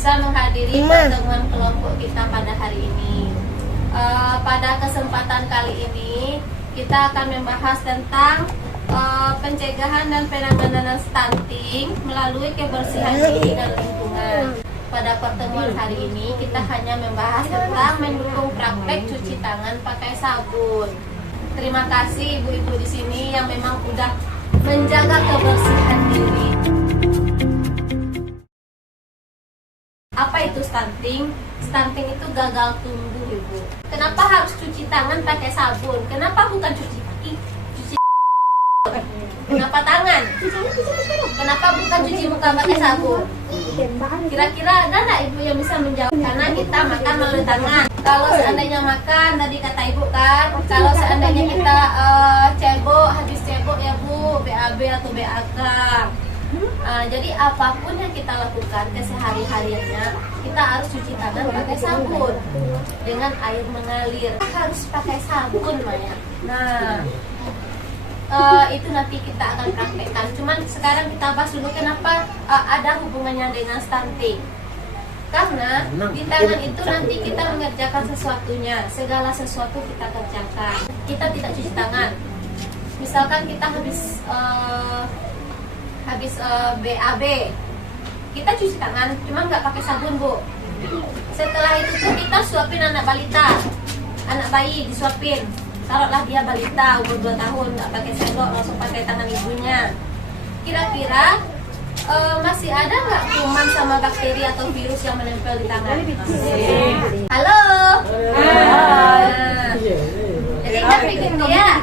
bisa menghadiri pertemuan kelompok kita pada hari ini. Pada kesempatan kali ini kita akan membahas tentang pencegahan dan penanganan stunting melalui kebersihan diri dan lingkungan. Pada pertemuan hari ini kita hanya membahas tentang mendukung praktek cuci tangan pakai sabun. Terima kasih ibu-ibu di sini yang memang udah menjaga kebersihan diri. Apa itu stunting? Stunting itu gagal tumbuh, ibu. Kenapa harus cuci tangan pakai sabun? Kenapa bukan cuci kaki? Kenapa tangan? Kenapa bukan cuci muka pakai sabun? Kira-kira ada nggak ibu yang bisa menjawab? Karena kita makan melalui tangan. Kalau seandainya makan, tadi kata ibu kan, kalau seandainya kita habis cebok ya bu, BAB atau BAK. Jadi apapun yang kita lakukan kesehari-hariannya, kita harus cuci tangan pakai sabun dengan air mengalir. Harus pakai sabun, Maya. Nah, itu nanti kita akan praktekkan. Cuman sekarang kita bahas dulu kenapa ada hubungannya dengan stunting. Karena di tangan itu nanti kita mengerjakan sesuatunya, segala sesuatu kita kerjakan. Kita tidak cuci tangan. Misalkan kita habis BAB, kita cuci tangan, cuma nggak pakai sabun bu. Setelah itu tuh kita suapin anak balita, anak bayi disuapin. Taruhlah dia balita umur 2 tahun, nggak pakai sendok, langsung pakai tangan ibunya. Kira-kira masih ada nggak kuman sama bakteri atau virus yang menempel di tangan? Halo. Jadi nggak pikir dia.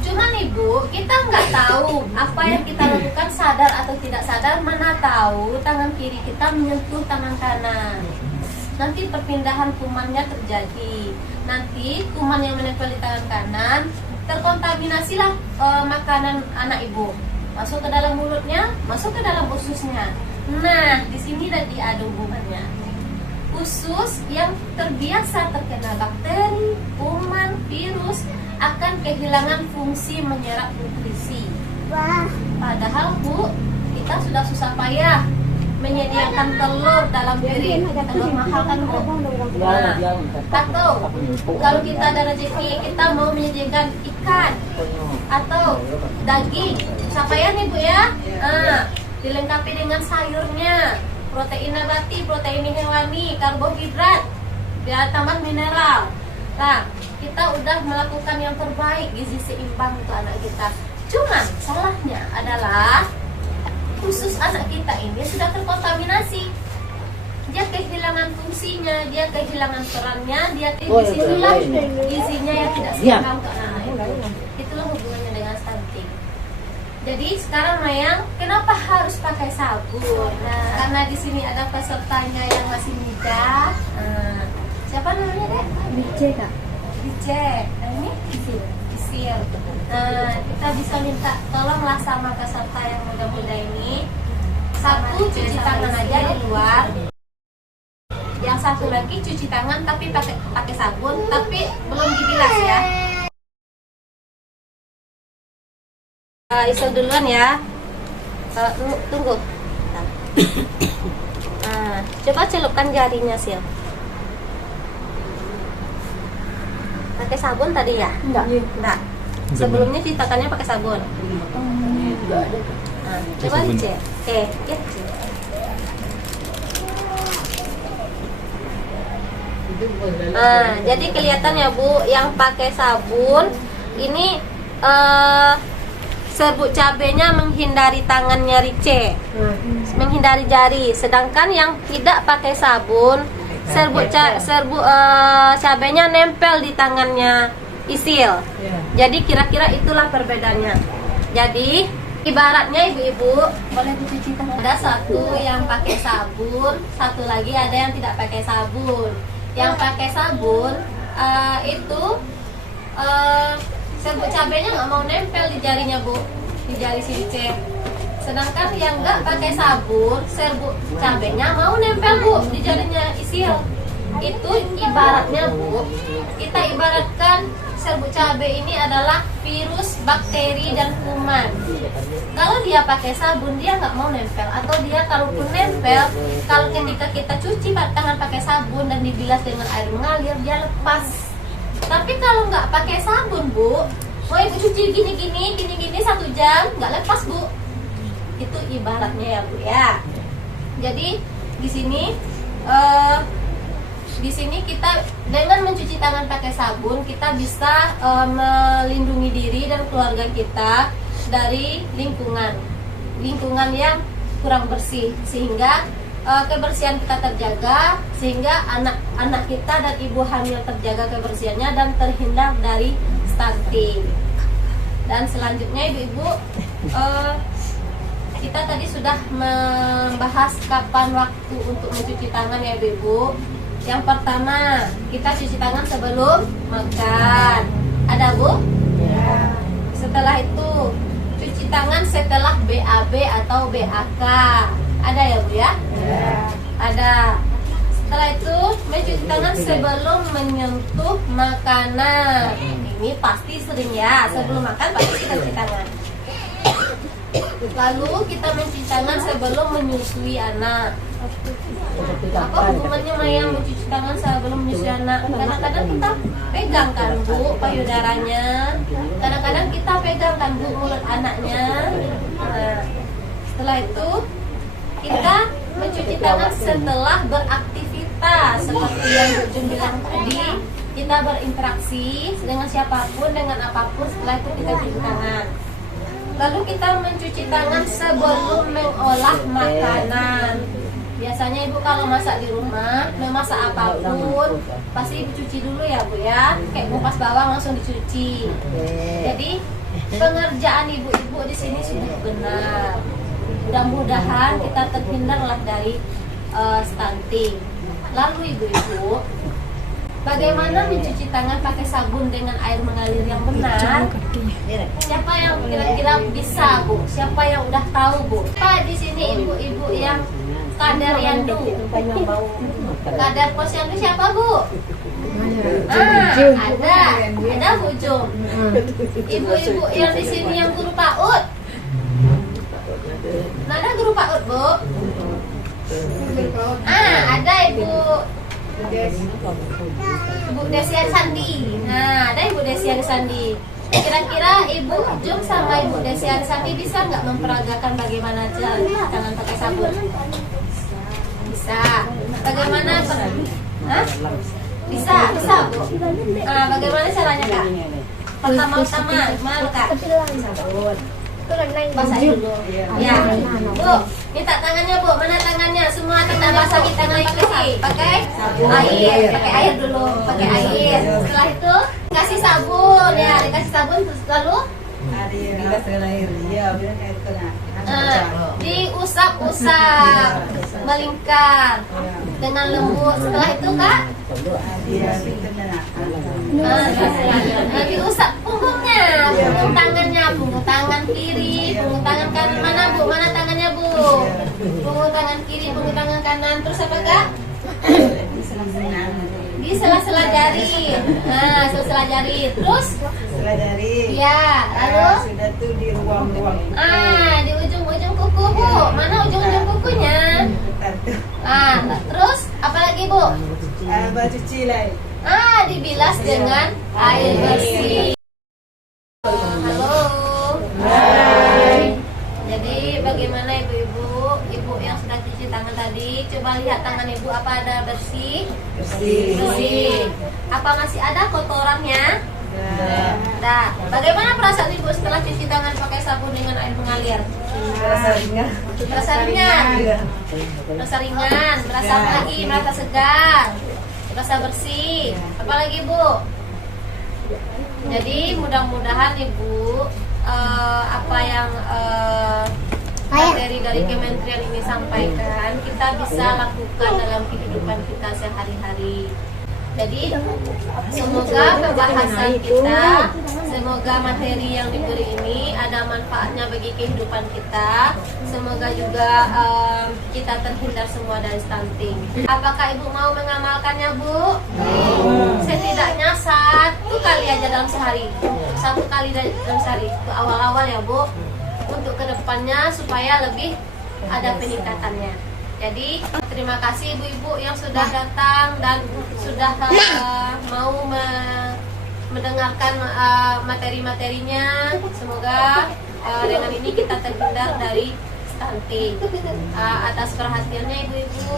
Cuman ibu, kita nggak tahu apa yang kita lakukan sadar atau tidak sadar. Mana tahu tangan kiri kita menyentuh tangan kanan. Nanti perpindahan kumannya terjadi. Nanti kuman yang menempel di tangan kanan terkontaminasilah makanan anak ibu. Masuk ke dalam mulutnya, masuk ke dalam ususnya. Nah, di sini tadi ada hubungannya. Usus yang terbiasa terkena bakteri, kuman, virus akan kehilangan fungsi menyerap nutrisi. Padahal bu, kita sudah susah payah menyediakan telur dalam piring. Telur mahal kan bu. Nah, atau kalau kita ada rezeki, kita mau menyediakan ikan atau daging, susah payah nih bu ya. Dilengkapi dengan sayurnya, protein nabati, protein hewani, karbohidrat, biar tambah mineral. Nah, kita udah melakukan yang terbaik, gizi seimbang untuk anak kita. Cuman salahnya adalah usus anak kita ini sudah terkontaminasi. Dia kehilangan fungsinya, dia kehilangan perannya, dia disitulah gizinya yang tidak seimbang untuk anak itu. Itulah hubungannya dengan stunting. Jadi sekarang Mayang, kenapa harus pakai sabun? Nah, karena di sini ada pesertanya yang masih muda. Siapa namanya deh? BC kak. BC. Nah ini Isil. Nah, kita bisa minta tolonglah sama peserta yang muda-muda ini. Satu cuci tangan aja di luar. Yang satu lagi cuci tangan tapi pakai sabun, tapi belum dibilas ya. Isil duluan ya. Tunggu. Nah, coba celupkan jarinya Sil. Pakai sabun tadi ya? Enggak. Sebelumnya cuci tangannya pakai sabun. Nah, coba dicek. Jadi kelihatan ya bu, yang pakai sabun ini serbuk cabenya menghindari tangannya Rice, menghindari jari. Sedangkan yang tidak pakai sabun, serbuk cabenya nempel di tangannya Isil. Jadi kira-kira itulah perbedaannya. Jadi ibaratnya ibu-ibu boleh dicuci tangan. Ada satu yang pakai sabun, satu lagi ada yang tidak pakai sabun. Yang pakai sabun itu serbuk cabenya nggak mau nempel di jarinya bu, di jari si Rice. Sedangkan yang nggak pakai sabun, serbuk cabenya mau nempel bu di jarinya Isil. Itu ibaratnya Bu, kita ibaratkan serbuk cabai ini adalah virus, bakteri, dan kuman. Kalau dia pakai sabun, dia nggak mau nempel. Atau dia kalaupun nempel, kalau ketika kita cuci tangan pakai sabun dan dibilas dengan air mengalir, dia lepas. Tapi kalau nggak pakai sabun Bu, mau Ibu cuci gini-gini 1 jam, nggak lepas Bu. Itu ibaratnya ya Bu ya. Jadi di sini kita dengan mencuci tangan pakai sabun, kita bisa melindungi diri dan keluarga kita dari lingkungan yang kurang bersih, sehingga kebersihan kita terjaga, sehingga anak-anak kita dan ibu hamil terjaga kebersihannya dan terhindar dari stunting. Dan selanjutnya ibu-ibu, kita tadi sudah membahas kapan waktu untuk mencuci tangan ya ibu-ibu. Yang pertama, kita cuci tangan sebelum makan. Ada Bu? Ya. Setelah itu, cuci tangan setelah BAB atau BAK. Ada ya Bu ya? Ya. Ada. Setelah itu, mencuci tangan sebelum menyentuh makanan. Ini pasti sering ya, sebelum makan pasti kita cuci tangan. Lalu kita mencuci tangan sebelum menyusui anak. Apa hubungannya Maya mencuci tangan sebelum menyusui anak? Kadang-kadang kita pegang kan Bu payudaranya, kadang-kadang kita pegang kan Bu mulut anaknya. Nah, setelah itu kita mencuci tangan setelah beraktivitas seperti yang Bu Jun bilang tadi. Kita berinteraksi dengan siapapun, dengan apapun, setelah itu kita cuci tangan. Lalu kita mencuci tangan sebelum mengolah makanan. Biasanya Ibu kalau masak di rumah, memasak apapun, pasti Ibu cuci dulu ya Bu ya. Kayak kupas bawang langsung dicuci. Jadi pengerjaan ibu-ibu di sini sudah benar. Mudah-mudahan kita terhindarlah dari stunting. Lalu ibu-ibu, bagaimana mencuci tangan pakai sabun dengan air mengalir yang benar? Siapa yang kira-kira bisa Bu? Siapa yang udah tahu Bu? Pak di sini ibu-ibu yang kadar yandu. Kadar posyandu siapa Bu? Ada Bu Jum. Ibu-ibu yang di sini yang guru PAUD. Mana guru PAUD Bu? Ada Ibu Desian Sandi. Nah, ada Ibu Desian Sandi. Kira-kira Ibu Jum sama Ibu Desian Sandi bisa nggak memperagakan bagaimana cara tangan pakai sabun? Bisa. Bagaimana? Bisa Bu. Bagaimana caranya Kak? Pertama-tama, mana Kak? Basahin dulu. Ya, Bu. Minta tangannya Bu. Mana tangannya? Semua kita basahin tangan pakai air. Pakai air dulu. Pakai air. Setelah itu kasih sabun ya. Dikasih sabun terus lalu diusap-usap melingkar dengan lembut. Setelah itu Kak diusap punggungnya, punggung tangannya, punggung tangan kiri, punggung tangan kanan. Mana Bu? Mana tangannya Bu? Punggung tangan kiri, punggung tangan kanan. Terus apa Kak? Di sela-sela jari. Nah, sela-sela jari. Terus sela jari. Ya, lalu sudah tuh di ruang-ruang. Di ujung-ujung kuku Bu. Mana ujung-ujung kukunya? Terus apa lagi Bu? Baju cilai. Dibilas dengan air bersih. Halo. Hai. Jadi bagaimana ibu-ibu? Ibu yang sudah cuci tangan tadi, coba lihat tangan ibu apa ada bersih? Bersih. Apa masih ada kotorannya? Ada. Bagaimana perasaan ibu setelah cuci tangan pakai sabun dengan air mengalir? Rasa ringan. Merasa ringan. Merasa ringan. Merasa lagi, merasa segar. Merasa bersih. Apalagi Bu? Jadi mudah-mudahan ibu apa yang materi dari Kementerian ini sampaikan kita bisa lakukan dalam kehidupan kita sehari-hari. Jadi semoga pembahasan kita, semoga materi yang diberi ini ada manfaatnya bagi kehidupan kita. Semoga juga kita terhindar semua dari stunting. Apakah Ibu mau mengamalkannya, Bu? Setidaknya 1 kali aja dalam sehari. 1 kali dalam sehari. Itu awal-awal ya, Bu. Untuk kedepannya supaya lebih ada peningkatannya. Jadi terima kasih ibu-ibu yang sudah datang dan sudah mau mendengarkan materi-materinya. Semoga dengan ini kita terhindar dari stunting. Atas perhatiannya ibu-ibu,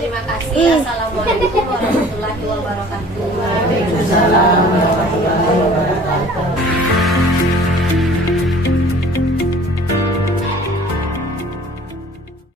terima kasih. Assalamualaikum warahmatullahi wabarakatuh. Waalaikumsalam warahmatullahi wabarakatuh.